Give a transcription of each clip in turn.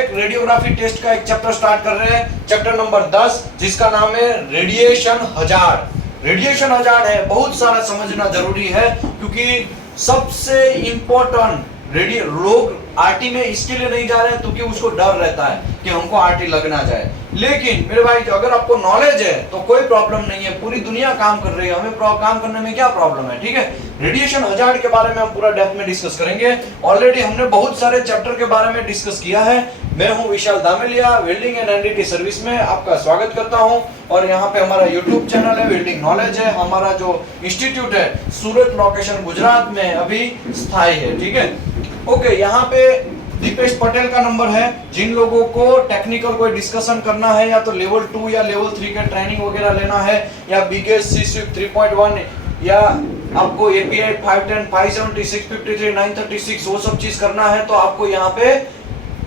एक radiography test का एक चैप्टर स्टार्ट कर रहे हैं, चैप्टर नंबर 10, जिसका नाम है रेडिएशन हजार्ड। रेडिएशन हजार्ड है, बहुत सारा समझना जरूरी है, क्योंकि सबसे इंपॉर्टेंट रेडियो लोग आरटी में इसके लिए नहीं जा रहे हैं क्योंकि उसको डर रहता है कि हमको आरटी लग ना जाए। लेकिन मेरे भाई अगर आपको नॉलेज है तो कोई प्रॉब्लम नहीं है, पूरी दुनिया काम कर रही है, हमें काम करने में क्या प्रॉब्लम है। ठीक है, रेडिएशन हजार्ड के बारे में हम पूरा डेप्थ में डिस्कस करेंगे। ऑलरेडी हमने बहुत सारे चैप्टर के बारे में डिस्कस किया है। मैं हूं विशाल Dameliya, welding and NDT service में आपका स्वागत करता हूं। और यहाँ पे हमारा यूट्यूब चैनल है वेल्डिंग नॉलेज है। हमारा जो इंस्टीट्यूट है सूरत लोकेशन गुजरात में अभी स्थायी है। ठीक है, ओके, यहाँ पे दीपेश पटेल का नंबर है। जिन लोगों को टेक्निकल कोई डिस्कशन करना है, या तो लेवल 2 या लेवल 3 का ट्रेनिंग वगैरह लेना है, या बिगेस्ट सी स्विफ्ट 3.1, या आपको एपीआई 510, 570, 653, 936 वो सब चीज करना है, तो आपको यहाँ पे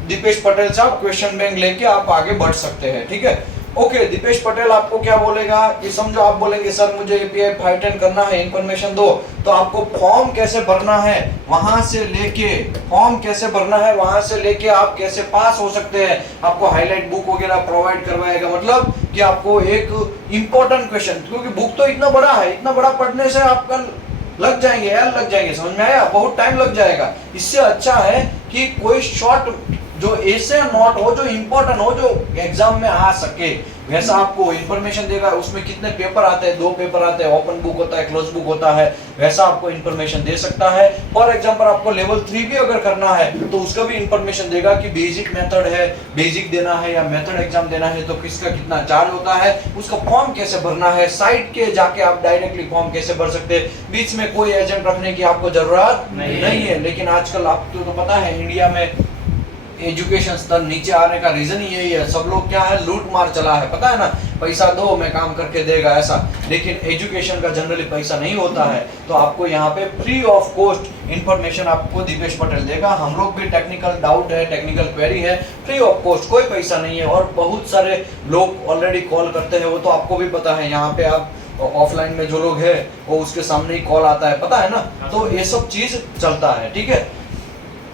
दीपेश पटेल साहब क्वेश्चन बैंक लेके आप आगे बढ़ सकते हैं। ठीक है, ओके, दीपेश पटेल आपको क्या बोलेगा कि समझो आप बोलेंगे सर मुझे एपीआई 510 करना है, इंफॉर्मेशन दो, तो आपको फॉर्म कैसे भरना है वहां से लेके आप कैसे पास हो सकते हैं, आपको हाईलाइट बुक वगैरह प्रोवाइड करवाएगा। मतलब कि आपको एक इंपॉर्टेंट क्वेश्चन, क्योंकि बुक तो इतना बड़ा है, इतना बड़ा पढ़ने से आपका लग जाएंगे, समझ में आया, बहुत टाइम लग जाएगा। इससे अच्छा है कि कोई शॉर्ट जो ऐसे नोट हो, जो इंपॉर्टेंट हो, जो एग्जाम में आ सके, वैसा आपको इंफॉर्मेशन देगा। उसमें कितने पेपर आते हैं, 2 पेपर आते हैं, ओपन बुक होता है, क्लोज बुक होता है, वैसा आपको इंफॉर्मेशन दे सकता है। फॉर एग्जांपल आपको लेवल 3 भी अगर करना है तो उसका भी इंफॉर्मेशन देगा कि बेसिक मेथड है, बेसिक देना है या मेथड एग्जाम देना है तो किसका कितना चार्ज होता है, उसका फॉर्म कैसे भरना है, साइट के जाके आप डायरेक्टली फॉर्म कैसे भर सकते हैं, बीच में कोई एजेंट रखने की आपको जरूरत नहीं है। लेकिन आजकल आपको तो पता है इंडिया में एजुकेशन स्तर नीचे आने का रीजन ही यही है। सब लोग क्या है, लूट मार चला है, पता है ना, पैसा दो मैं काम करके देगा ऐसा। लेकिन एजुकेशन का जनरली पैसा नहीं होता है, तो आपको यहाँ पे फ्री ऑफ कॉस्ट इंफॉर्मेशन आपको दीपेश पटेल देगा। हम लोग भी टेक्निकल डाउट है, टेक्निकल क्वेरी है, फ्री ऑफ कॉस्ट, कोई पैसा नहीं है। और बहुत सारे लोग ऑलरेडी कॉल करते हैं, वो तो आपको भी पता है, यहाँ पे आप ऑफलाइन में जो लोग है वो उसके सामने ही कॉल आता है, पता है ना, तो ये सब चीज चलता है। ठीक है,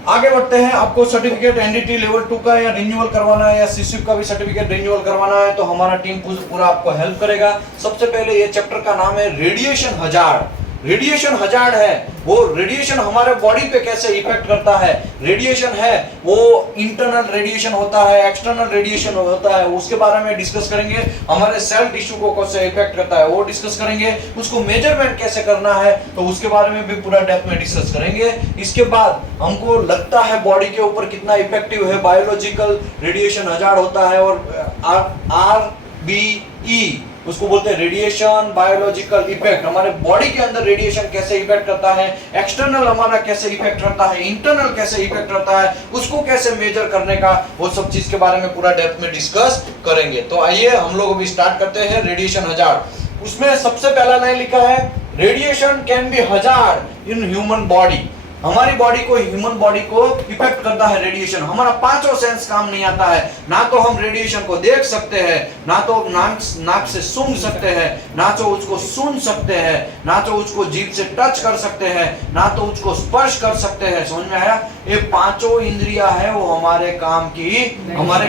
आगे बढ़ते हैं। आपको सर्टिफिकेट एनडीटी लेवल 2 का या रिन्यूअल करवाना है, या सीसीप का भी सर्टिफिकेट रिन्यूअल करवाना है, तो हमारा टीम पूरा आपको हेल्प करेगा। सबसे पहले ये चैप्टर का नाम है रेडिएशन हजार्ड। रेडिएशन हजार्ड है वो रेडिएशन हमारे बॉडी पे कैसे इफेक्ट करता है। रेडिएशन है वो इंटरनल रेडिएशन होता है, एक्सटर्नल रेडिएशन होता है, उसके बारे में डिस्कस करेंगे। हमारे सेल टिश्यू को कैसे इफेक्ट करता है वो डिस्कस करेंगे। उसको मेजरमेंट कैसे करना है तो उसके बारे में भी पूरा डेप्थ में डिस्कस करेंगे। इसके बाद हमको लगता है बॉडी के ऊपर कितना इफेक्टिव है बायोलॉजिकल रेडिएशन हजार्ड होता है, और RBE उसको बोलते हैं रेडिएशन बायोलॉजिकल इफेक्ट। हमारे बॉडी के अंदर रेडिएशन कैसे इफेक्ट करता है, एक्सटर्नल हमारा कैसे इफेक्ट करता है, इंटरनल कैसे इफेक्ट करता है, उसको कैसे मेजर करने का, वो सब चीज के बारे में पूरा डेप्थ में डिस्कस करेंगे। तो आइए हम लोग अभी स्टार्ट करते हैं रेडिएशन हजार्ड। उसमें सबसे पहला लाइन लिखा है radiation can B hazard in human body. हमारी बॉडी को, ह्यूमन बॉडी को इफेक्ट करता है रेडिएशन। हमारा पांचों सेंस काम नहीं आता है, ना तो हम रेडिएशन को देख सकते हैं, ना तो नाक से सूंघ सकते हैं, ना तो उसको सुन सकते हैं, ना तो उसको जीभ से टच कर सकते हैं, ना तो उसको स्पर्श कर सकते हैं। समझ में आया? ये पांचों इंद्रियां है वो हमारे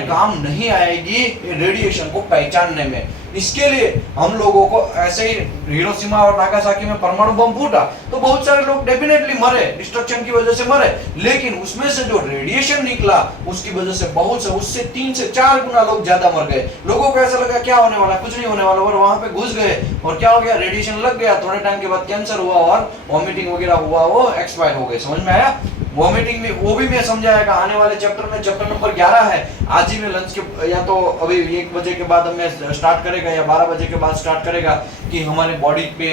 काम नहीं आएगी रेडिएशन को पहचानने में। इसके लिए हम लोगों को ऐसे ही हिरोशिमा और नागासाकी में परमाणु बम फूटा तो बहुत सारे लोग डेफिनेटली मरे, डिस्ट्रक्शन की वजह से मरे, लेकिन उसमें से जो रेडिएशन निकला उसकी वजह से बहुत से, उससे 3 से 4 गुना लोग ज्यादा मर गए। लोगों को ऐसा लगा क्या होने वाला, कुछ नहीं होने वाला, और वहां पे घुस गए और क्या हो गया, रेडिएशन लग गया। थोड़े टाइम के बाद कैंसर हुआ और वॉमिटिंग वगैरह हुआ, वो एक्सपायर हो गए। समझ में आया? वॉमिटिंग में वो भी मैं समझाएगा आने वाले चैप्टर में, चैप्टर नंबर 11 है। आज ही में लंच के, या तो अभी 1 बजे के बाद हमें स्टार्ट करेगा या 12 बजे के बाद स्टार्ट करेगा कि हमारे बॉडी पे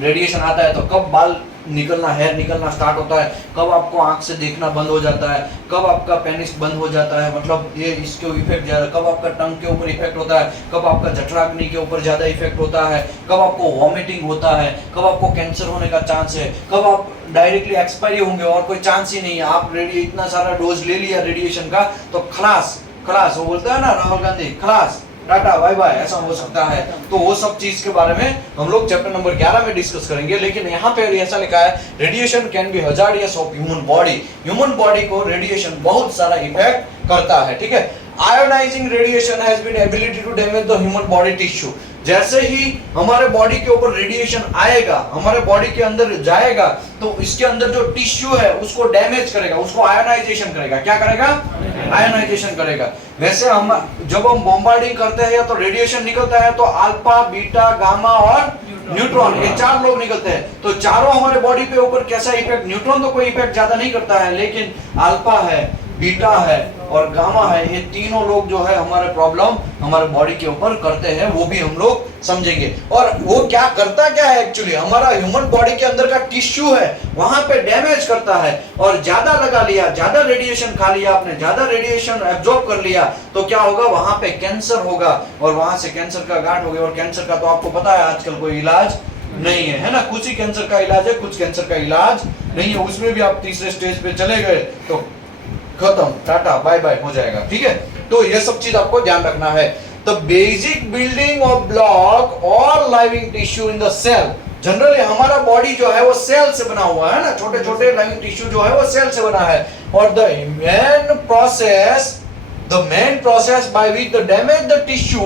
रेडिएशन आता है तो कब बाल निकलना, हेयर निकलना स्टार्ट होता है, कब आपको आंख से देखना बंद हो जाता है, कब आपका पेनिस बंद हो जाता है, मतलब ये इसके इफेक्ट ज्यादा, कब आपका टंग के ऊपर इफेक्ट होता है, कब आपका जठराग्नि के ऊपर ज्यादा इफेक्ट होता है, कब आपको वॉमिटिंग होता है, कब आपको कैंसर होने का चांस है, कब आप डायरेक्टली एक्सपायरी होंगे और कोई चांस ही नहीं है। आप इतना सारा डोज ले लिया रेडिएशन का तो खलास, वो बोलता है ना राहुल गांधी, खलास टाटा बाय बाय, ऐसा हो सकता है। तो वो सब चीज के बारे में हम लोग चैप्टर नंबर 11 में डिस्कस करेंगे। लेकिन यहाँ पे ऐसा लिखा है radiation can be hazardous of human body, human body को रेडिएशन बहुत सारा इफेक्ट करता है, ठीक है। Ionising radiation has been ability to damage the human body tissue, जैसे ही हमारे बॉडी के ऊपर रेडिएशन आएगा, हमारे बॉडी के अंदर जाएगा, तो इसके अंदर जो टिश्यू है उसको डैमेज करेगा, उसको आयोनाइजेशन करेगा। क्या करेगा? आयोनाइजेशन करेगा। वैसे हम जब हम बॉम्बार्डिंग करते हैं तो रेडिएशन निकलता है, तो अल्फा, बीटा, गामा और न्यूट्रॉन, ये 4 लोग निकलते हैं। तो चारों हमारे बॉडी पे ऊपर कैसा इफेक्ट, न्यूट्रॉन तो कोई इफेक्ट ज्यादा नहीं करता है, लेकिन अल्फा है, बीटा है और गामा है, ये तीनों लोग जो है हमारे प्रॉब्लम हमारे बॉडी के ऊपर करते हैं, वो भी हम लोग समझेंगे। और वो क्या करता क्या है एक्चुअली, हमारा ह्यूमन बॉडी के अंदर का टिश्यू है वहां पे डैमेज करता है। और ज्यादा लगा लिया, ज्यादा रेडिएशन खा लिया आपने, ज्यादा रेडिएशन एब्जॉर्ब कर लिया, तो क्या होगा, वहां पे कैंसर होगा और वहां से कैंसर का गांठ हो गया। और कैंसर का तो आपको पता है आजकल कोई इलाज नहीं है, है ना। कुछ ही कैंसर का इलाज है, कुछ कैंसर का इलाज नहीं है। उसमें भी आप तीसरे स्टेज पे चले गए तो खत्म, टाटा बाय बाय हो जाएगा, ठीक है। तो ये सब चीज आपको ध्यान रखना है। The basic building of block और living tissue in the cell, generally हमारा बॉडी जो है वो सेल से बना हुआ है ना, छोटे छोटे लिविंग टिश्यू जो है वो सेल से बना है। और the main process by which the damage the tissue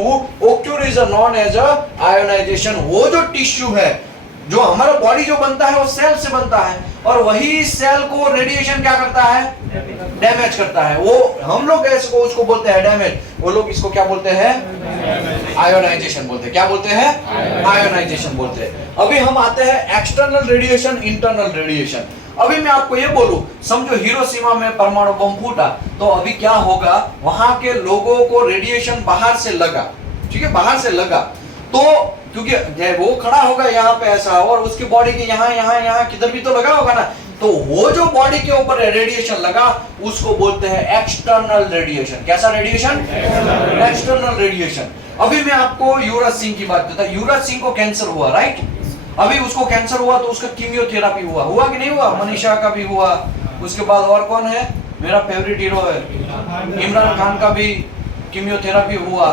occur is known as ionisation. वो जो टिश्यू है, जो हमारा बॉडी जो बनता है वो सेल से बनता है, और वही सेल को रेडिएशन क्या करता है, डैमेज करता है। वो हम लोग इसको उसको बोलते हैं डैमेज, वो लोग इसको क्या बोलते हैं, आयोनाइजेशन बोलते हैं। क्या बोलते हैं? आयोनाइजेशन बोलते हैं। अभी हम आते हैं एक्सटर्नल रेडिएशन, इंटरनल रेडिएशन। अभी मैं आपको ये बोलूं, समझो हिरोशिमा में परमाणु बम फूटा, तो अभी क्या होगा, वहां के लोगों को रेडिएशन बाहर से लगा, ठीक है, बाहर से लगा, तो क्योंकि वो खड़ा होगा यहाँ पे ऐसा, और उसकी बॉडी के यहाँ यहाँ यहाँ किधर भी तो लगा होगा ना, तो वो जो बॉडी के ऊपर रेडिएशन लगा उसको बोलते हैं एक्सटर्नल रेडिएशन। कैसा रेडिएशन? External radiation. अभी मैं आपको युवराज सिंह की बात करता हूं। युवराज सिंह को कैंसर हुआ, राइट। अभी उसको कैंसर हुआ तो उसका कीमियोथेरापी हुआ कि नहीं हुआ? मनीषा का भी हुआ, उसके बाद और कौन है, मेरा फेवरेट हीरो है इमरान खान का भी कीमियोथेरापी हुआ,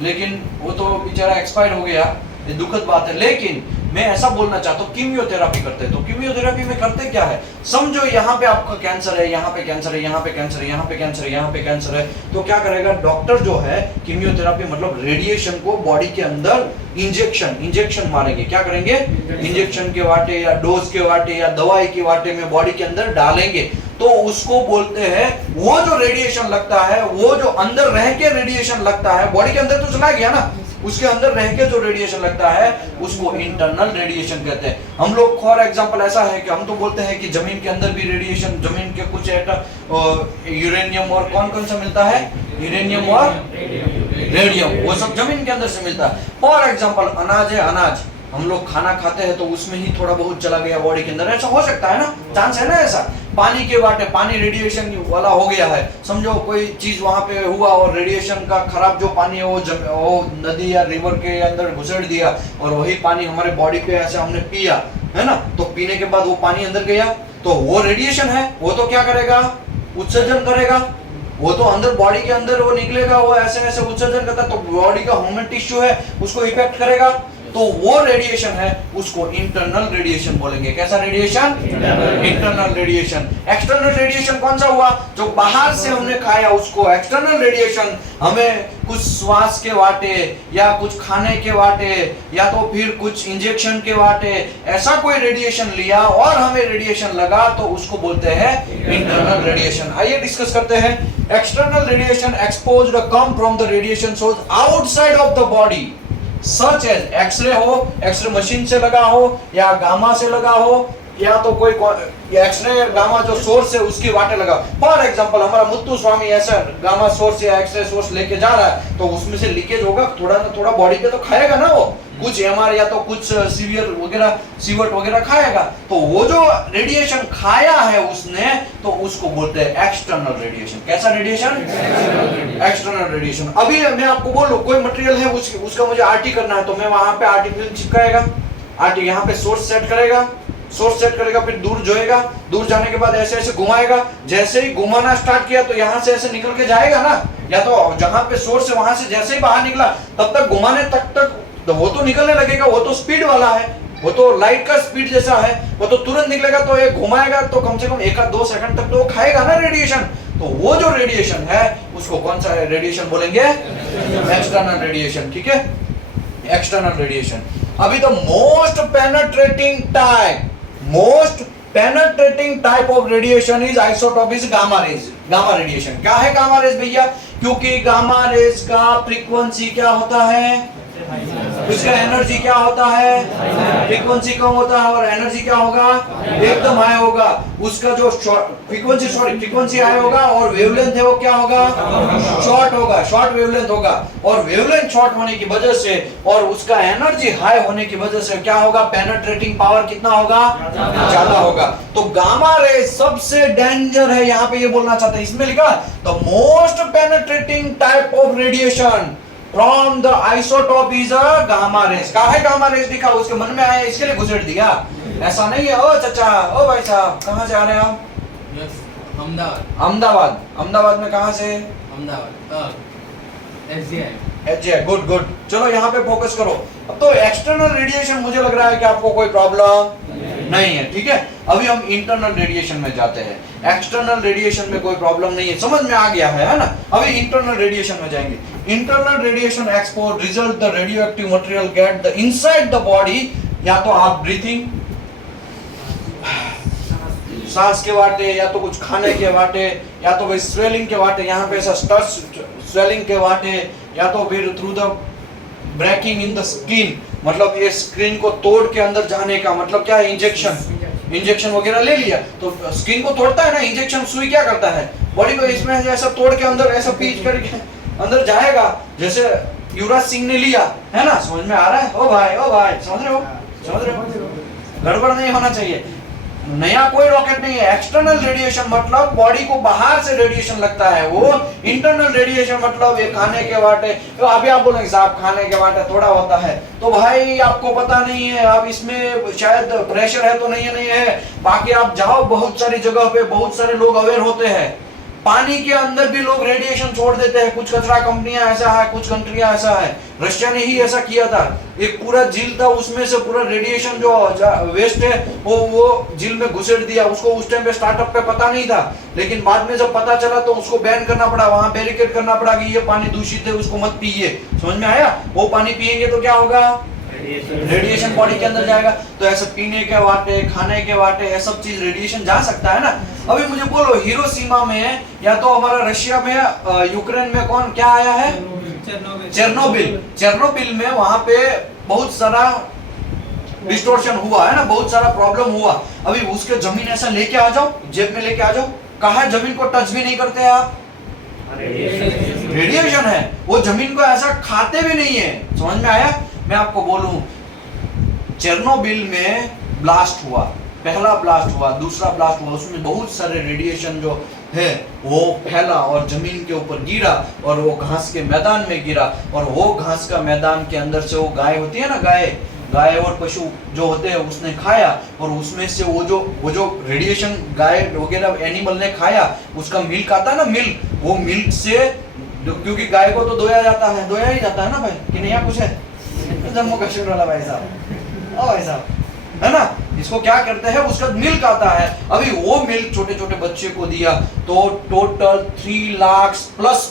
लेकिन वो तो बेचारा एक्सपायर हो गया, ये दुखद बात है। लेकिन मैं ऐसा बोलना चाहता हूँ, कीमियोथेरापी करते हैं तो कीमियोथेरापी में करते क्या है, समझो यहाँ पे आपका कैंसर है, यहाँ पे कैंसर है, यहाँ पे कैंसर है, यहाँ पे कैंसर है, यहाँ पे कैंसर है, तो क्या करेगा डॉक्टर जो है, कीमियोथेरापी मतलब रेडिएशन को बॉडी के अंदर इंजेक्शन मारेंगे। क्या करेंगे? इंजेक्शन के वाटे या डोज के वाटे या दवाई के वाटे में बॉडी के अंदर डालेंगे, तो उसको बोलते हैं, वो जो रेडिएशन लगता है, वो जो अंदर रह के रेडिएशन लगता है, बॉडी के अंदर तो चला गया ना, उसके अंदर रह के जो रेडिएशन लगता है उसको इंटरनल रेडिएशन कहते हैं। हम लोग फॉर एग्जांपल ऐसा है कि हम तो बोलते हैं कि जमीन के अंदर भी रेडिएशन, जमीन के कुछ यूरेनियम और कौन सा मिलता है, यूरेनियम और रेडियम, वो सब जमीन के अंदर से मिलता है। फॉर एग्जांपल अनाज है, अनाज हम लोग खाना खाते हैं तो उसमें ही थोड़ा बहुत चला गया बॉडी के अंदर, ऐसा हो सकता है ना, चांस है ना ऐसा। पानी के वाटे, पानी रेडिएशन वाला हो गया है, समझो कोई चीज वहां पे हुआ और रेडिएशन का खराब जो पानी है वो नदी या रिवर के अंदर घुसेड़ दिया, और वही पानी हमारे बॉडी पे ऐसे हमने पिया, है ना, तो पीने के बाद वो पानी अंदर गया, तो वो रेडिएशन है, वो तो क्या करेगा, उत्सर्जन करेगा, वो तो अंदर बॉडी के अंदर वो निकलेगा, वो ऐसे ऐसे उत्सर्जन करता, तो बॉडी का ह्यूमन टिश्यू है उसको इफेक्ट करेगा, तो वो रेडिएशन है उसको इंटरनल रेडिएशन बोलेंगे। कैसा radiation? Internal radiation. External radiation कौन सा हुआ, जो बाहर से हमने खाया उसको एक्सटर्नल रेडिएशन, हमें कुछ श्वास के वाटे या कुछ खाने के वाटे या तो फिर कुछ इंजेक्शन के वाटे ऐसा कोई रेडिएशन लिया और हमें रेडिएशन लगा, तो उसको बोलते हैं इंटरनल रेडिएशन। आइए डिस्कस करते हैं। External radiation exposed come from the radiation source outside of the body, such as X-ray हो, एक्सरे मशीन से लगा हो या गामा से लगा हो, या तो कोई एक्सरे गामा जो सोर्स है उसकी वाटे लगा। फॉर एग्जांपल हमारा मुत्तु स्वामी ऐसा गामा सोर्स या एक्सरे सोर्स लेके जा रहा है, तो उसमें से लीकेज होगा, थोड़ा ना थोड़ा बॉडी पे तो खाएगा ना, वो कुछ एमआर या तो कुछ सीवियर वगैरह सीवर्ट वगैरह खाएगा, तो वो जो रेडिएशन खाया है उसने, तो उसको बोलते हैं एक्सटर्नल रेडिएशन। कैसा रेडिएशन? External radiation. अभी मैं आपको बोलूं कोई मटेरियल है उसका मुझे आरटी करना है, तो मैं वहां पे आरटी फिल्म चिपकाएगा, आरटी यहाँ पे सोर्स सेट करेगा, सोर्स सेट करेगा, फिर दूर जाएगा, दूर जाने के बाद ऐसे ऐसे घुमाएगा, जैसे ही घुमाना स्टार्ट किया तो यहाँ से ऐसे निकल के जाएगा ना, या तो जहां पे सोर्स है वहां से जैसे ही बाहर निकला तब तक घुमाने तक तो वो तो निकलने लगेगा, वो तो स्पीड वाला है, वो तो लाइट का स्पीड जैसा है, वो तो तुरंत निकलेगा, तो ये घुमाएगा तो कम से कम 1-2 सेकंड तक तो वो खाएगा ना रेडिएशन। तो वो जो रेडिएशन है उसको कौन सा रेडिएशन बोलेंगे? External radiation. ठीक है, एक्सटर्नल रेडिएशन। अभी तो most penetrating type of radiation is isotope is gamma rays. Gamma radiation क्या है? गामा रेज भैया, क्योंकि गामा रेज का फ्रीक्वेंसी क्या होता है, इसका एनर्जी क्या होता है, फ्रीक्वेंसी कम होता है और एनर्जी क्या होगा, एकदम हाई होगा। उसका जो फ्रीक्वेंसी हाई होगा और वेवलेंथ है वो क्या होगा, शॉर्ट होगा, शॉर्ट वेवलेंथ होगा। और वेवलेंथ शॉर्ट होने की वजह से और उसका एनर्जी हाई होने की वजह से क्या होगा, पेनिट्रेटिंग पावर कितना होगा, ज्यादा होगा। तो गामा रे सबसे डेंजर है, यहाँ पे ये बोलना चाहते हैं, इसमें लिखा the most penetrating type of radiation from the isotope is a gamma rays. कहा है गामा रेज लिखा, उसके मन में आया इसके लिए घुसेड़ दिया, ऐसा नहीं है। ओ चाचा, ओ भाई साहब, कहाँ से आ रहे हैं आप? अहमदाबाद। अहमदाबाद में कहाँ से? अहमदाबाद एचजीआई। गुड गुड, चलो यहाँ पे फोकस करो। अब तो एक्सटर्नल रेडिएशन मुझे लग रहा है कि आपको कोई प्रॉब्लम नहीं है। ठीक है, अभी हम इंटरनल रेडिएशन में जाते हैं। एक्सटर्नल रेडिएशन में कोई प्रॉब्लम नहीं है, समझ में आ गया है ना। अभी इंटरनल रेडिएशन में जाएंगे। Internal radiation expose result the radioactive material get the inside the body, या तो आप ब्रीथिंग, सांस के वाटे, या तो कुछ खाने के वाटे, या तो भाई स्वेलिंग के वाटे, यहाँ पे ऐसा स्टर्स स्वेलिंग के वाटे, या तो फिर through the breaking in the skin, मतलब ये स्किन को तोड़ के अंदर जाने का मतलब क्या है, इंजेक्शन वगैरह ले लिया तो स्किन को तोड़ता है ना। इंजेक्शन सुई क्या करता है, बॉडी को इसमें ऐसा तोड़ के अंदर ऐसा पीच करके अंदर जाएगा, जैसे युवराज सिंह ने लिया है ना। समझ में आ रहा है? ओ भाई समझ रहे हो? गड़बड़ नहीं होना चाहिए। नया कोई रॉकेट नहीं है। एक्सटर्नल रेडिएशन मतलब बॉडी को बाहर से रेडिएशन लगता है, वो इंटरनल रेडिएशन मतलब ये खाने के वाटे। तो अभी आप बोलेंगे साहब खाने के वाटे थोड़ा होता है, तो भाई आपको पता नहीं है, अब इसमें शायद प्रेशर है तो नहीं है। बाकी आप जाओ बहुत सारी जगह पे, बहुत सारे लोग अवेयर होते हैं, पानी के अंदर भी लोग रेडिएशन छोड़ देते हैं। कुछ कचरा कंपनियां ऐसा है, कुछ कंट्रियां ऐसा है। रशिया ने ही ऐसा किया था, एक पूरा झील था, उसमें से पूरा रेडिएशन जो वेस्ट है वो झील में घुसेड़ दिया। उसको उस टाइम पे स्टार्टअप पे पता नहीं था, लेकिन बाद में जब पता चला तो उसको बैन करना पड़ा, वहां बैरिकेड करना पड़ा कि ये पानी दूषित है, उसको मत पीजिए। समझ में आया? वो पानी पिएंगे तो क्या होगा, रेडिएशन बॉडी के अंदर जाएगा। तो ऐसे पीने के वाटे, खाने के वाटे, ये सब चीज रेडिएशन जा सकता है ना। अभी मुझे बोलो, हिरोशिमा में या तो हमारा रशिया में, यूक्रेन में कौन क्या आया है, चेरनोबिल में, वहां पे बहुत सारा डिस्टोर्शन हुआ है ना, बहुत सारा प्रॉब्लम हुआ। अभी उसके जमीन ऐसा लेके आ जाओ, जेब में लेके आ जाओ, कहा जमीन को टच भी नहीं करते आप, रेडिएशन है, वो जमीन को ऐसा खाते भी नहीं है। समझ में आया? मैं आपको बोलूं, चेरनोबिल में ब्लास्ट हुआ, पहला ब्लास्ट हुआ, दूसरा ब्लास्ट हुआ, उसमें बहुत सारे रेडिएशन जो है वो फैला और जमीन के ऊपर गिरा और वो घास के मैदान में गिरा। और वो घास का मैदान के अंदर से वो गाय होती है ना, गाय और पशु जो होते हैं उसने खाया, और उसमें से वो जो रेडिएशन गाय वगैरह एनिमल ने खाया, उसका मिल्क आता है ना, मिल्क, वो मिल्क से, क्योंकि गाय को तो धोया ही जाता है ना भाई, कि नहीं? कुछ है जम्मू कश्मीर वाला भाई साहब, भाई साहब है ना, इसको क्या करते हैं, उसका मिल्क आता है। अभी वो मिल्क छोटे छोटे बच्चे को दिया तो टोटल 3 लाख प्लस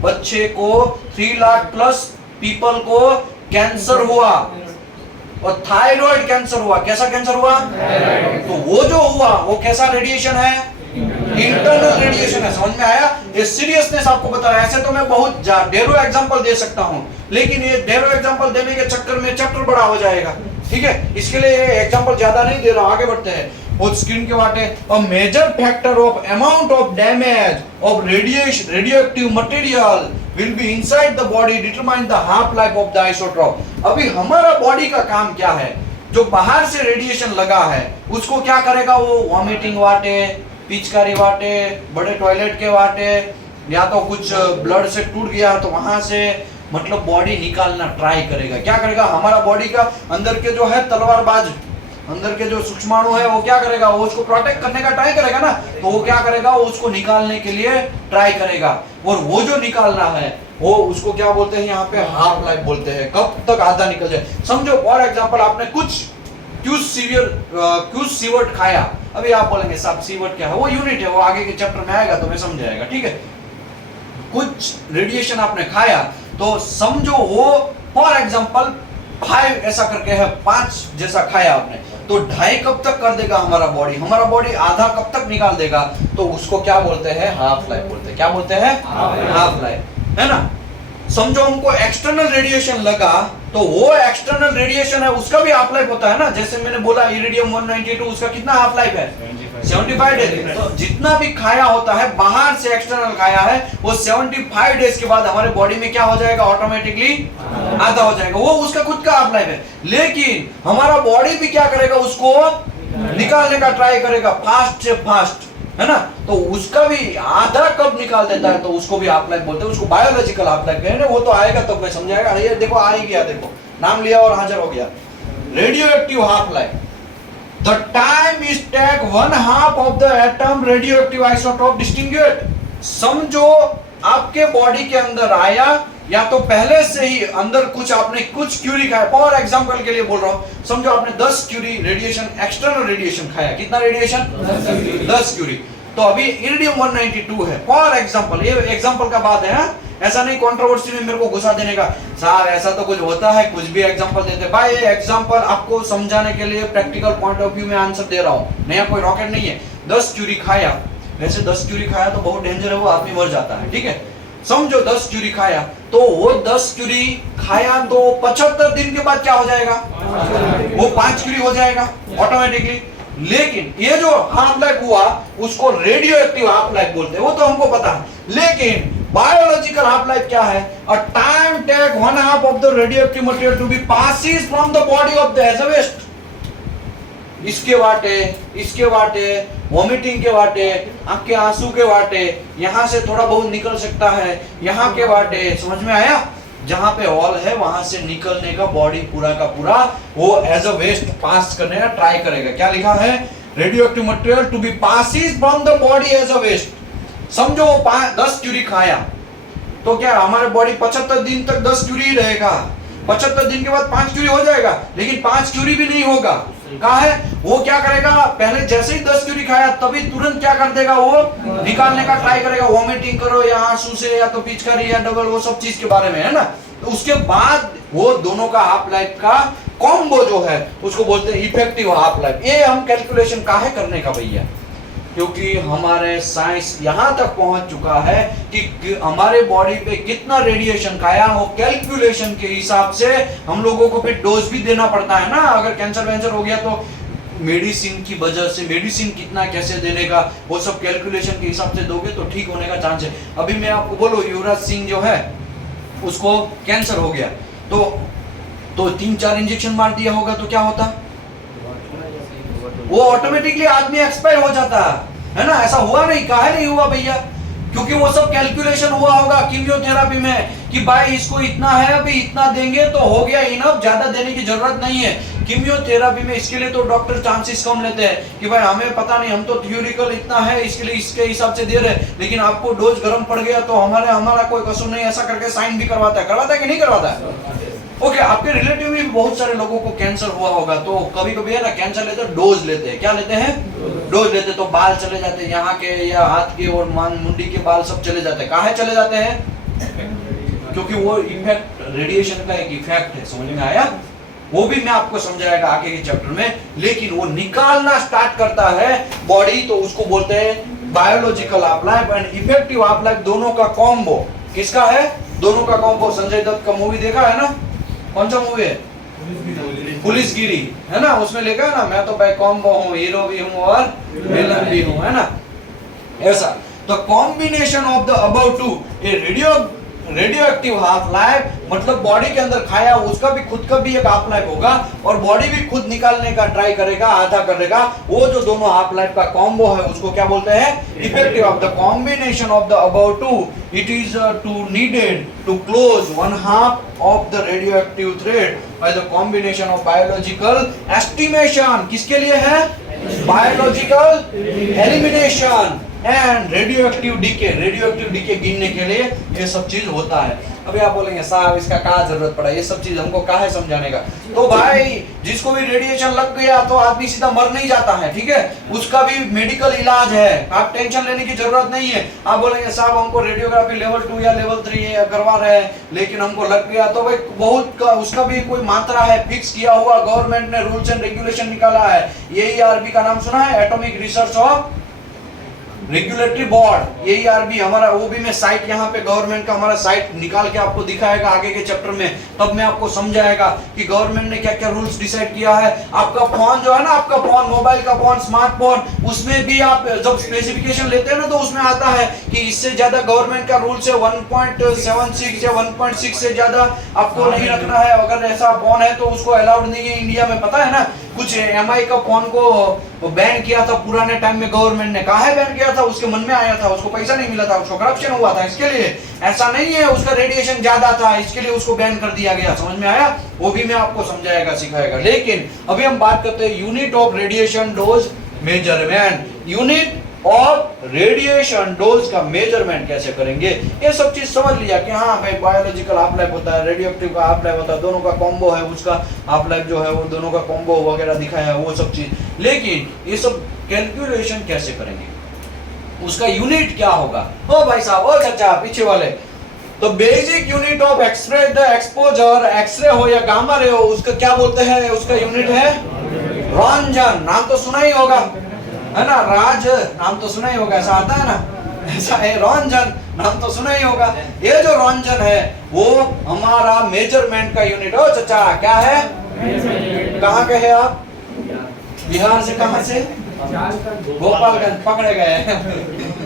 बच्चे को, 3 लाख प्लस पीपल को कैंसर हुआ, और थायराइड कैंसर हुआ। कैसा कैंसर हुआ? तो वो जो हुआ वो कैसा रेडिएशन है, इंटरनल रेडिएशन है। समझ में आया? ये सीरियसनेस आपको बता रहा है। ऐसे तो मैं बहुत ढेरों एग्जांपल दे सकता हूं, लेकिन ये ढेरों एग्जांपल देने के चक्कर में चैप्टर बड़ा हो जाएगा। ठीक है, इसके लिए ये एग्जांपल ज्यादा नहीं दे रहा, आगे बढ़ते हैं। और स्किन के वाटे, a major factor of amount of damage of radioactive material will be inside the body determine the half life of the isotope। अभी हमारा बॉडी का काम क्या है, जो बाहर से रेडिएशन लगा है उसको क्या करेगा, वो वॉमिटिंग वाटे, पिचकारी वाटे, बड़े टॉयलेट के वाटे, या तो कुछ ब्लड से टूट गया तो वहां से मतलब बॉडी निकालना ट्राई करेगा। क्या करेगा, हमारा बॉडी का अंदर के जो है तलवारबाज अंदर के जो सूक्ष्माणु है वो क्या करेगा, वो उसको प्रोटेक्ट करने का ट्राई करेगा ना, तो वो क्या करेगा, वो उसको निकालने के लिए ट्राई करेगा। और वो जो निकालना है वो उसको क्या बोलते हैं यहाँ पे, हाफ लाइफ बोलते हैं। कब तक आधा निकल जाए। समझो फॉर एग्जांपल आपने कुछ क्यूज सीवर्ट खाया। अभी आप बोलेंगे साहब सीवर्ट क्या है, वो यूनिट है, वो आगे के चैप्टर में आएगा तो मैं समझाएगा, ठीक है। कुछ रेडिएशन आपने खाया तो समझो वो फॉर एग्जांपल 5 ऐसा करके है, 5 जैसा खाया आपने, तो 2.5 कब तक कर देगा हमारा बॉडी आधा कब तक निकाल देगा, तो उसको क्या बोलते हैं, हाफ लाइफ बोलते हैं। क्या बोलते हैं, हाफ लाइफ, है ना। समझो हमको एक्सटर्नल रेडिएशन लगा, तो वो एक्सटर्नल रेडिएशन है उसका भी हाफ लाइफ होता है ना। जैसे मैंने बोला इरिडियम 192 उसका कितना हाफ लाइफ है, 75 डेज। तो जितना भी खाया होता है बाहर से एक्सटर्नल खाया है, वो 75 डेज के बाद हमारे बॉडी में क्या हो जाएगा, ऑटोमेटिकली आधा हो जाएगा। वो उसका खुद का हाफ लाइफ है। लेकिन हमारा बॉडी भी क्या करेगा, उसको निकालने का ट्राई करेगा फास्ट से फास्ट, है ना। तो उसका भी आधा कब निकाल देता है, तो उसको भी हाफ लाइफ बोलते हैं। उसको बायोलॉजिकल हाफ लाइफ कहते हैं। वो तो आएगा तब मैं समझाएगा। अरे देखो आ ही गया, देखो नाम लिया और हाजिर हो गया। Radioactive half life, the time is take 1/2 of the atom radioactive isotope distinguish. समझो आपके बॉडी के अंदर आया, या तो पहले से ही अंदर आपने कुछ क्यूरी खाया। फॉर एग्जांपल के लिए बोल रहा हूं, समझो आपने 10 क्यूरी रेडिएशन, एक्सटर्नल रेडिएशन खाया। कितना रेडिएशन, 10 क्यूरी। तो अभी इरिडियम 192 है फॉर एग्जांपल। ये एग्जांपल का बात है, हा? ऐसा नहीं कंट्रोवर्सी में मेरे को घुसा देने का, साहब ऐसा तो कुछ होता है, कुछ भी एग्जांपल देते। भाई ये एग्जांपल आपको समझाने के लिए प्रैक्टिकल पॉइंट ऑफ व्यू में आंसर दे रहा हूं, नया कोई रॉकेट नहीं है। 10 क्यूरी खाया, वैसे 10 क्यूरी खाया तो बहुत डेंजर है, वो आदमी मर जाता है, ठीक है। समझो 10 क्यूरी खाया, तो वो 10 क्यूरी खाया तो 75 दिन के बाद क्या हो जाएगा, वो 5 क्यूरी हो जाएगा ऑटोमेटिकली। लेकिन ये जो हाफ लाइफ हुआ उसको रेडियो एक्टिव हाफ लाइफ बोलते हैं, वो तो हमको पता है। लेकिन बायोलॉजिकल हाफ लाइफ क्या है, a time take 1/2 of the radioactive material to be passes from the body of the as a waste. इसके वाटे वॉमिटिंग के वाटे, आंख के आंसू के वाटे, यहां से थोड़ा बहुत निकल सकता है, यहाँ के वाटे, समझ में आया। जहां पे हॉल है वहां से निकलने का बॉडी पूरा का पूरा वो एज अ वेस्ट पास करने का ट्राई करेगा। क्या लिखा है, radioactive material to be passes from the body as a waste. समझो 10 क्यूरी खाया तो क्या हमारे बॉडी 75 दिन तक 10 क्यूरी रहेगा। 75 दिन के बाद 5 क्यूरी हो जाएगा, लेकिन 5 क्यूरी भी नहीं होगा। कहा है वो क्या करेगा, पहले जैसे ही 10 क्यूरी खाया तभी तुरंत क्या कर देगा, वो निकालने का ट्राई करेगा। वॉमिटिंग करो या आंसू से, या तो पिचकारी या डबल, वो सब चीज के बारे में है ना। तो उसके बाद वो दोनों का हाफ लाइफ का कॉम्बो जो है उसको बोलते हैं इफेक्टिव हाफ लाइफ। ये हम कैलकुलेशन काहे करने का भैया, क्योंकि हमारे साइंस यहां तक पहुंच चुका है कि हमारे बॉडी पे कितना रेडिएशन खाया हो, कैलकुलेशन के हिसाब से हम लोगों को फिर डोज भी देना पड़ता है ना। अगर कैंसर वैंसर हो गया तो मेडिसिन की वजह से मेडिसिन कितना कैसे देने का, वो सब कैलकुलेशन के हिसाब से दोगे तो ठीक होने का चांस है। अभी मैं आपको बोलूं युवराज सिंह जो है उसको कैंसर हो गया, तो 3-4 इंजेक्शन मार दिया होगा तो क्या होता, वो ऑटोमेटिकली आदमी एक्सपायर हो जाता है ना। ऐसा हुआ नहीं, काहे नहीं हुआ भैया, क्योंकि वो सब कैलकुलेशन हुआ होगा कीमोथेरेपी में कि भाई इसको इतना है, अभी इतना देंगे तो हो गया इनफ, ज्यादा देने की जरूरत नहीं है। कीमोथेरेपी में इसके लिए तो डॉक्टर चांसेस कम लेते हैं कि भाई हमें पता नहीं, हम तो थ्योरिकल इतना है इसके लिए इसके हिसाब से दे रहे हैं, लेकिन आपको डोज गर्म पड़ गया तो हमारा कोई कसूर नहीं, ऐसा करके साइन भी करवाता है कि नहीं करवाता है। ओके, आपके रिलेटिव में बहुत सारे लोगों को कैंसर हुआ होगा, तो कभी कभी है ना कैंसर लेते हैं, डोज लेते हैं। क्या लेते हैं, डोज लेते हैं, तो बाल चले जाते हैं यहाँ के या हाथ के और मुंडी के बाल सब चले जाते हैं। काहे चले जाते हैं, क्योंकि वो इफेक्ट रेडिएशन का एक इफेक्ट है। समझ में आया, वो भी मैं आपको समझाएगा आगे के चैप्टर में। लेकिन वो निकालना स्टार्ट करता है बॉडी, तो उसको बोलते हैं biological half life and effective half life, दोनों का कॉम्बो। किसका है, दोनों का कॉम्बो। संजय दत्त का मूवी देखा है ना, कौन सा मूवी है, पुलिसगिरी, है ना। उसमें लिखा है ना, मैं तो भाई कॉम्बो हूँ, हीरो भी हूँ और विलन भी हूँ, है ना। ऐसा तो combination of the above two a radioactive half life, मतलब बॉडी के अंदर खाया उसका भी खुद का भी एक हाफ लाइफ होगा, और बॉडी भी खुद निकालने का ट्राई करेगा, आधा करेगा। वो जो दोनों हाफ लाइफ का कॉम्बो है उसको क्या बोलते हैं, effective of the combination of the above two, it is to needed to close 1/2 of the radioactive thread by the combination of biological estimation, किसके लिए है? Biological elimination and radioactive decay गिनने के लिए ये सब चीज होता है। अभी आप बोलेंगे साहब इसका क्या जरूरत पड़ा, ये सब चीज हमको काहे समझाने का? तो भाई जिसको भी रेडिएशन लग गया तो आदमी सीधा मर नहीं जाता है, ठीक है, उसका भी मेडिकल इलाज है, आप टेंशन लेने की जरूरत नहीं है। आप बोलेंगे साहब हमको रेडियोग्राफी लेवल 2 या लेवल 3 करवा रहे हैं लेकिन हमको लग गया, तो भाई बहुत उसका भी कोई मात्रा है, फिक्स किया हुआ, गवर्नमेंट ने रूल्स एंड रेगुलेशन निकाला है। AERB का नाम सुना है? Atomic research of regulatory board, AERB हमारा, वो भी मैं साइट यहाँ पे गवर्नमेंट का हमारा साइट निकाल के आपको दिखाएगा आगे के चैप्टर में, तब मैं आपको समझाएगा कि गवर्नमेंट ने क्या क्या रूल्स डिसाइड किया है। आपका फोन जो है ना, आपका फोन, मोबाइल का फोन, स्मार्टफोन, उसमें भी आप जब स्पेसिफिकेशन लेते हैं ना तो उसमें आता है कि इससे ज्यादा गवर्नमेंट का रूल से 1.76 या 1.6 से ज्यादा आपको नहीं रखना है। अगर ऐसा फोन है तो उसको अलाउड नहीं है इंडिया में, पता है ना। कुछ MI का फोन को बैन किया था पुराने टाइम में गवर्नमेंट ने, काहे बैन किया था? उसके मन में आया था, उसको पैसा नहीं मिला था, उसको करप्शन हुआ था, इसके लिए। ऐसा नहीं है उसका रेडिएशन ज्यादा था इसके लिए उसको बैन कर दिया गया, समझ में आया? वो भी मैं आपको समझाएगा, सिखाएगा। लेकिन अभी हम बात करते हैं unit of radiation dose measurement. Unit और रेडिएशन डोज का मेजरमेंट कैसे करेंगे, ये सब चीज समझ लिया कि हाँ भाई बायोलॉजिकल हाफ लाइफ होता है, रेडियोएक्टिव का हाफ लाइफ होता है, दोनों का कॉम्बो है, उसका हाफ लाइफ जो है वो दोनों का कॉम्बो वगैरह दिखाया है, वो सब चीज। लेकिन ये सब कैलकुलेशन कैसे करेंगे, उसका यूनिट क्या होगा? ओ भाई साहब, ओ चाचा पीछे वाले, तो basic unit of X-ray the exposure, X-ray हो या गामा रे हो, उसका क्या बोलते हैं? उसका यूनिट है रॉन्जन। नाम तो सुना ही होगा, है ना? राज नाम तो सुना ही होगा, ऐसा आता है ना, ऐसा है। रॉन्जन नाम तो सुना ही होगा। ये जो रॉन्जन है वो हमारा मेजरमेंट का यूनिट। हो चाचा क्या है? कहाँ के हैं आप? बिहार से? कहाँ से? गोपालगंज। पकड़े गए।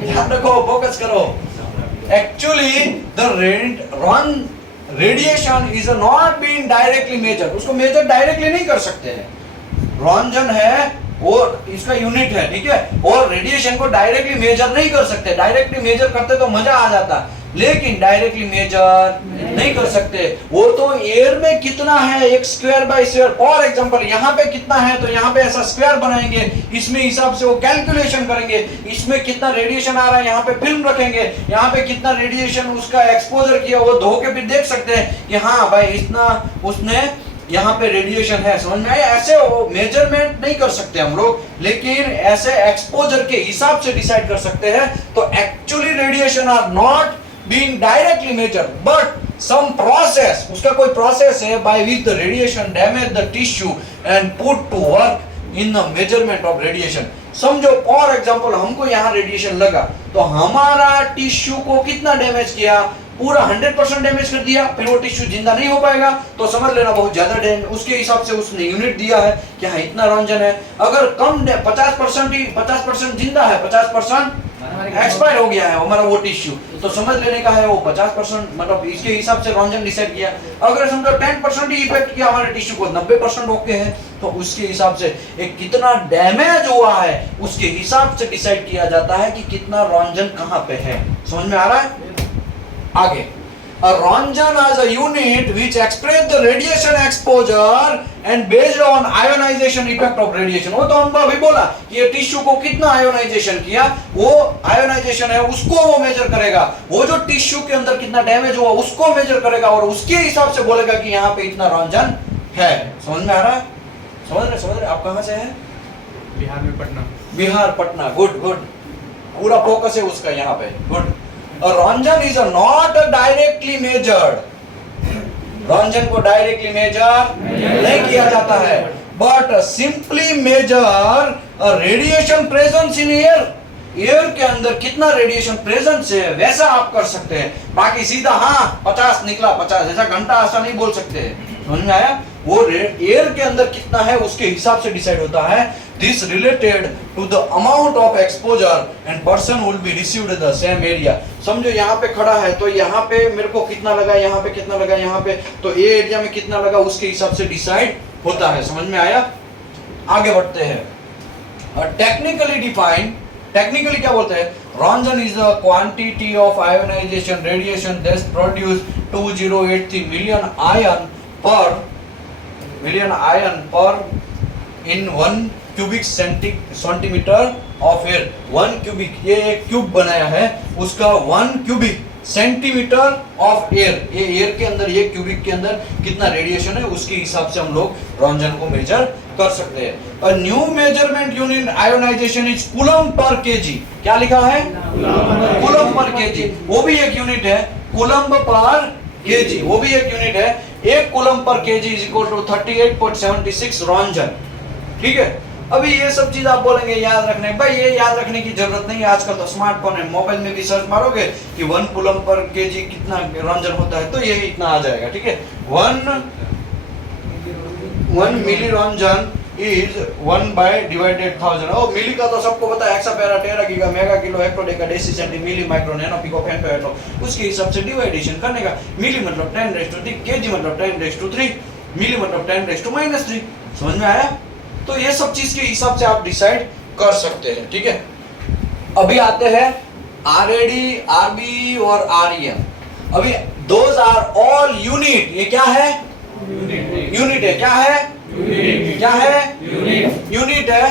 ध्यान रखो, फोकस करो। Actually the radiation is not being directly measure, उसको मेजर डायरेक्टली नहीं कर सकते हैं। रॉन्जन है और इसका यूनिट है, ठीक है, और रेडिएशन को डायरेक्टली मेजर नहीं कर सकते। डायरेक्टली मेजर करते तो मजा आ जाता, लेकिन डायरेक्टली मेजर नहीं कर सकते। वो तो एयर में कितना है, एक square by square, for example यहाँ पे कितना है तो यहाँ पे ऐसा स्क्वायर बनाएंगे, इसमें हिसाब से वो कैलकुलेशन करेंगे। इसमें कितना रेडिएशन आ रहा है, यहाँ पे फिल्म रखेंगे, यहाँ पे कितना रेडिएशन उसका एक्सपोजर किया, वो धो के भी देख सकते हैं कि हाँ भाई इतना उसने यहाँ पे रेडिएशन है, समझ में आया? ऐसे मेजरमेंट नहीं कर सकते हम लोग, लेकिन ऐसे एक्सपोजर के हिसाब से डिसाइड कर सकते हैं। तो actually radiation are not being directly measure but some process, उसका कोई प्रोसेस है by which the radiation damage the tissue and put to work in the measurement of radiation. समझो फॉर एग्जांपल हमको यहाँ रेडिएशन लगा तो हमारा टिश्यू को कितना डैमेज किया, पूरा 100% डैमेज कर दिया, फिर वो टिश्यू जिंदा नहीं हो पाएगा, तो समझ लेना बहुत ज्यादा डैमेज। उसके हिसाब से उसने यूनिट दिया है कि हाँ इतना रंजन है। अगर कम 50% जिंदा है, 50% एक्सपायर हो गया है हमारा वो टिश्यू, तो समझ लेने का है वो 50%, मतलब इसके हिसाब से रंजन डिसाइड किया। अगर समझो 10% ही इफेक्ट किया हमारे टिश्यू को, 90% ओके है, तो उसके हिसाब से एक कितना डैमेज हुआ है उसके हिसाब से डिसाइड किया जाता है कि कितना रंजन कहाँ पे है। समझ में आ रहा है? आगे, a Röntgen as a unit which express the radiation exposure and based on ionization effect of radiation। वो तो हम अभी बोला कि ये टिश्यू को कितना आयोनाइजेशन किया, वो आयोनाइजेशन है उसको वो मेजर करेगा। वो जो टिश्यू के अंदर कितना डैमेज हुआ उसको मेजर करेगा और उसके हिसाब से बोलेगा कि यहाँ पे इतना रंजन है। समझ में आ रहा है? समझ रहे? आप कहाँ से हैं? बिहार में पटना। बिहार पटना, गुड गुड, पूरा फोकस है उसका यहाँ पे, good. Roentgen is not directly measured, roentgen को डायरेक्टली मेजर नहीं किया जाता है, but simply measure radiation presence in air. Air के अंदर कितना रेडिएशन प्रेजेंस है वैसा आप कर सकते हैं। बाकी सीधा हाँ 50 निकला 50, ऐसा घंटा ऐसा नहीं बोल सकते। समझ में आया? वो एयर के अंदर कितना है उसके हिसाब से डिसाइड होता है। This related to the amount of exposure and person will be received in the same area. समझो यहाँ पे खड़ा है तो यहाँ पे मेरे को कितना लगा, यहाँ पे कितना लगा, यहाँ पे, तो ए एरिया में कितना लगा उसके हिसाब से डिसाइड होता है। समझ में आया? आगे बढ़ते हैं। टेक्निकली डिफाइंड, टेक्निकली क्या बोलते हैं? Roentgen is the quantity of ionization radiation that produce 2083 million ion per million ion per in 1 cubic centimetre of air. 1 cubic, ये एक क्यूब बनाया है, उसका 1 क्यूबिक सेंटीमीटर ऑफ एयर, ये एयर के अंदर, ये क्यूबिक के अंदर कितना रेडिएशन है उसके हिसाब से हम लोग रॉन्जन को मेजर कर सकते हैं। A new measurement unit ionization is coulomb per kg. क्या लिखा है? कूलम पर केजी, वो भी एक यूनिट है। कूलम पर केजी वो भी एक यूनिट है। 1 coulomb per kg is equal to 38.76 roentgen. ठीक है, अभी ये सब चीज आप बोलेंगे याद रखने, भाई ये याद रखने की जरूरत नहीं है, आजकल तो स्मार्टफोन है, मोबाइल में भी सर्च मारोगे कि 1 कूलम पर केजी कितना रॉन्जन होता है तो ये इतना आ जाएगा। ठीक है, 1 milli roentgen is 1 by divided 1000। और मिली का तो सबको पता है, exa peta, tera, giga, mega, kilo, hecto, deca, deci, centi, milli, micro, nano, pico, femto, उसके हिसाब से डिवाइडेशन करने का। मिली मतलब 10⁻3, केजी मतलब 10⁻3, मिली मतलब 10⁻−3। समझ में आया? तो ये सब चीज के हिसाब से आप डिसाइड कर सकते हैं। ठीक है, अभी आते हैं आरएडी, आरबी और आरईएम। अभी दोज आर ऑल यूनिट। ये क्या है? यूनिट है। क्या है? क्या है? यूनिट है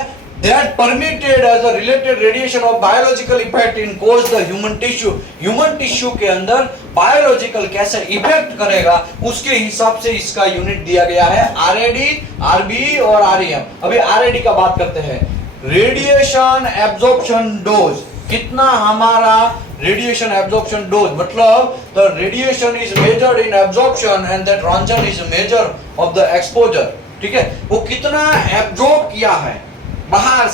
that permitted as a related radiation of biological effect in cause the human tissue। human tissue के अंदर biological कैसे इफेक्ट करेगा उसके हिसाब से इसका यूनिट दिया गया है आरएडी, आरबी और आरईएम। अभी आरएडी का बात करते हैं, रेडिएशन एब्जॉर्प्शन डोज। कितना हमारा रेडिएशन एब्जॉर्प्शन डोज, मतलब the radiation is measured in absorption and that roentgen is measure of the exposure. ठीक है, वो कितना एब्जॉर्ब किया है बाहर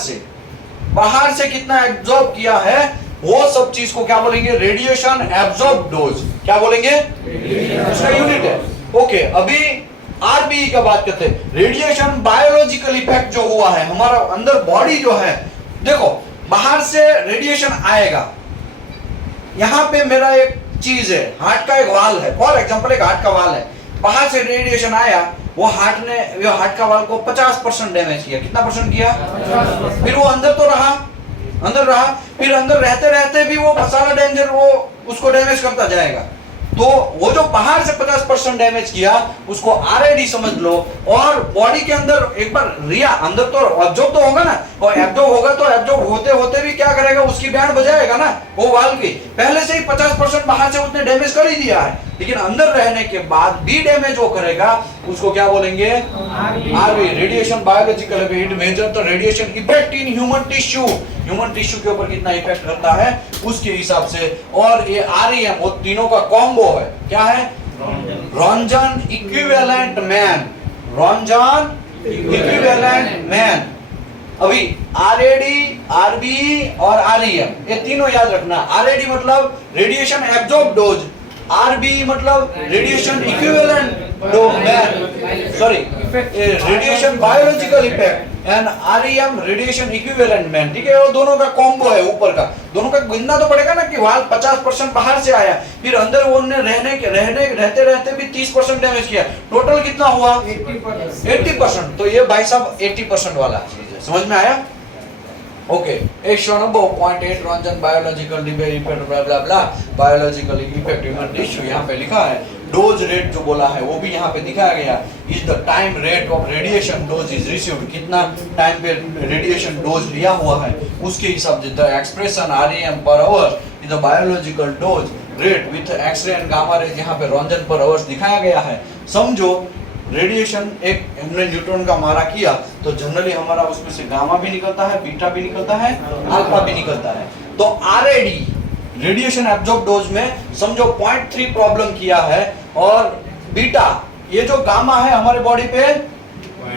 से कितना एब्जॉर्ब किया है, वो सब चीज को क्या बोलेंगे? Radiation absorb dose. क्या बोलेंगे? उसका यूनिट है। ओके, अभी आरबी का बात करते हैं, रेडिएशन बायोलॉजिकल इफेक्ट जो हुआ है हमारा अंदर बॉडी जो है। देखो, बाहर से रेडिएशन आएगा, यहां पे मेरा एक चीज है, हार्ट का एक वाल है, फॉर एग्जांपल एक हार्ट का वाल है, बाहर से रेडिएशन आया, वो हार्ट का वाल को 50% डैमेज किया। कितना परसेंट किया? 50%। फिर वो अंदर तो रहा, फिर अंदर रहते रहते भी वो सारा डेंजर वो उसको डैमेज करता जाएगा। तो वो जो बाहर से 50% डैमेज किया उसको आरएडी समझ लो, और बॉडी के अंदर एक बार रिया अंदर तो एब्जॉर्ब तो होगा ना, और एब्जॉर्ब होगा तो एब्जॉर्ब होते होते भी क्या करेगा? उसकी बैंड बजाएगा ना, वो वाल की। पहले से ही 50% बाहर से उसने डैमेज कर ही दिया है, लेकिन अंदर रहने के बाद भी डैमेज वो करेगा, उसको क्या बोलेंगे? RB, radiation biological effect measure the radiation effect in human tissue. Human tissue के ऊपर कितना इफेक्ट करता है उसके हिसाब से। और ये आरईएम, वो तीनों का कॉम्बो है। क्या है? Roentgen equivalent man. Roentgen equivalent man. अभी आरएडी, आरबी और आरईएम, ये तीनों याद रखना। आरएडी मतलब रेडिएशन एब्जॉर्ब डोज, आरबी मतलब radiation equivalent radiation biological effect, and REM radiation equivalent man. ठीक है, वो दोनों का कॉम्बो है ऊपर का। दोनों का गिनना तो पड़ेगा ना कि वाल 50% बाहर से आया, फिर अंदर वो रहते रहते भी 30% डैमेज किया, टोटल कितना हुआ? 80%। तो ये भाई साहब 80% वाला चीज है। समझ में आया? ओके, एक शोनबो 0.8 रॉन्जन बायोलॉजिकल इफेक्ट ब्ला ब्ला ब्ला, बायोलॉजिकल इफेक्ट ह्यूमन टिश्यू यहाँ पे लिखा है। डोज रेट जो बोला है वो भी यहाँ पे दिखाया गया, is the time rate of radiation dose is received. कितना टाइम पे रेडिएशन डोज लिया हुआ है उसके हिसाब से the expression REM per hour is the biological dose rate with X-ray and gamma rays, यहाँ पे रॉन्जन पर आवर्स दिखाया गया है। समझो, रेडिएशन एक हमने न्यूट्रॉन का मारा किया तो जनरली हमारा उसमें से गामा भी निकलता है, बीटा भी निकलता है, अल्फा भी निकलता है। तो आरएडी रेडिएशन एब्जॉर्ब डोज में समझो 0.3 प्रॉब्लम किया है, और बीटा ये जो गामा है हमारे बॉडी पे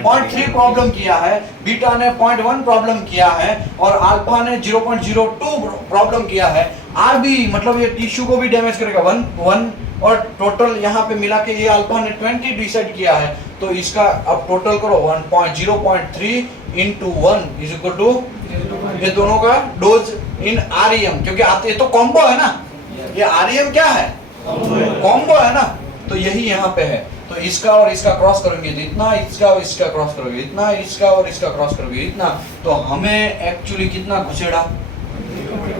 0.3 प्रॉब्लम किया है, बीटा ने 0.1 प्रॉब्लम किया है, और अल्फा ने 0.02 प्रॉब्लम किया है। आरबी मतलब ये टिश्यू को भी डैमेज करेगा 1, और टोटल यहाँ पे मिला के ये अल्फा ने 20 डिसाइड किया है, तो इसका अब टोटल करो 0.3 into 1 इज इक्वल टू ये दोनों का डोज इन आरईएम, क्योंकि ये तो कॉम्बो है ना, ये आरईएम क्या है? कॉम्बो है ना, तो यही यहाँ पे है। तो इसका और इसका क्रॉस करेंगे तो इतना, इसका और इसका क्रॉस करोगे इतना, इसका और इसका क्रॉस करोगे इतना, तो हमें एक्चुअली कितना घुसेड़ा?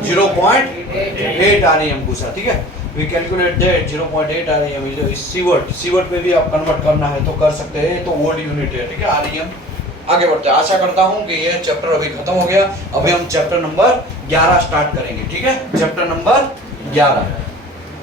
0.8 आरईएम घुसा। ठीक है, we calculate that 0.8 REM is sievert में भी आप कन्वर्ट करना है तो कर सकते हैं, तो वोल्ट यूनिट है, ठीक है REM। आगे बढ़ते हैं, आशा करता हूं कि ये चैप्टर अभी खत्म हो गया। अभी हम चैप्टर नंबर 11 स्टार्ट करेंगे, ठीक है, चैप्टर नंबर 11।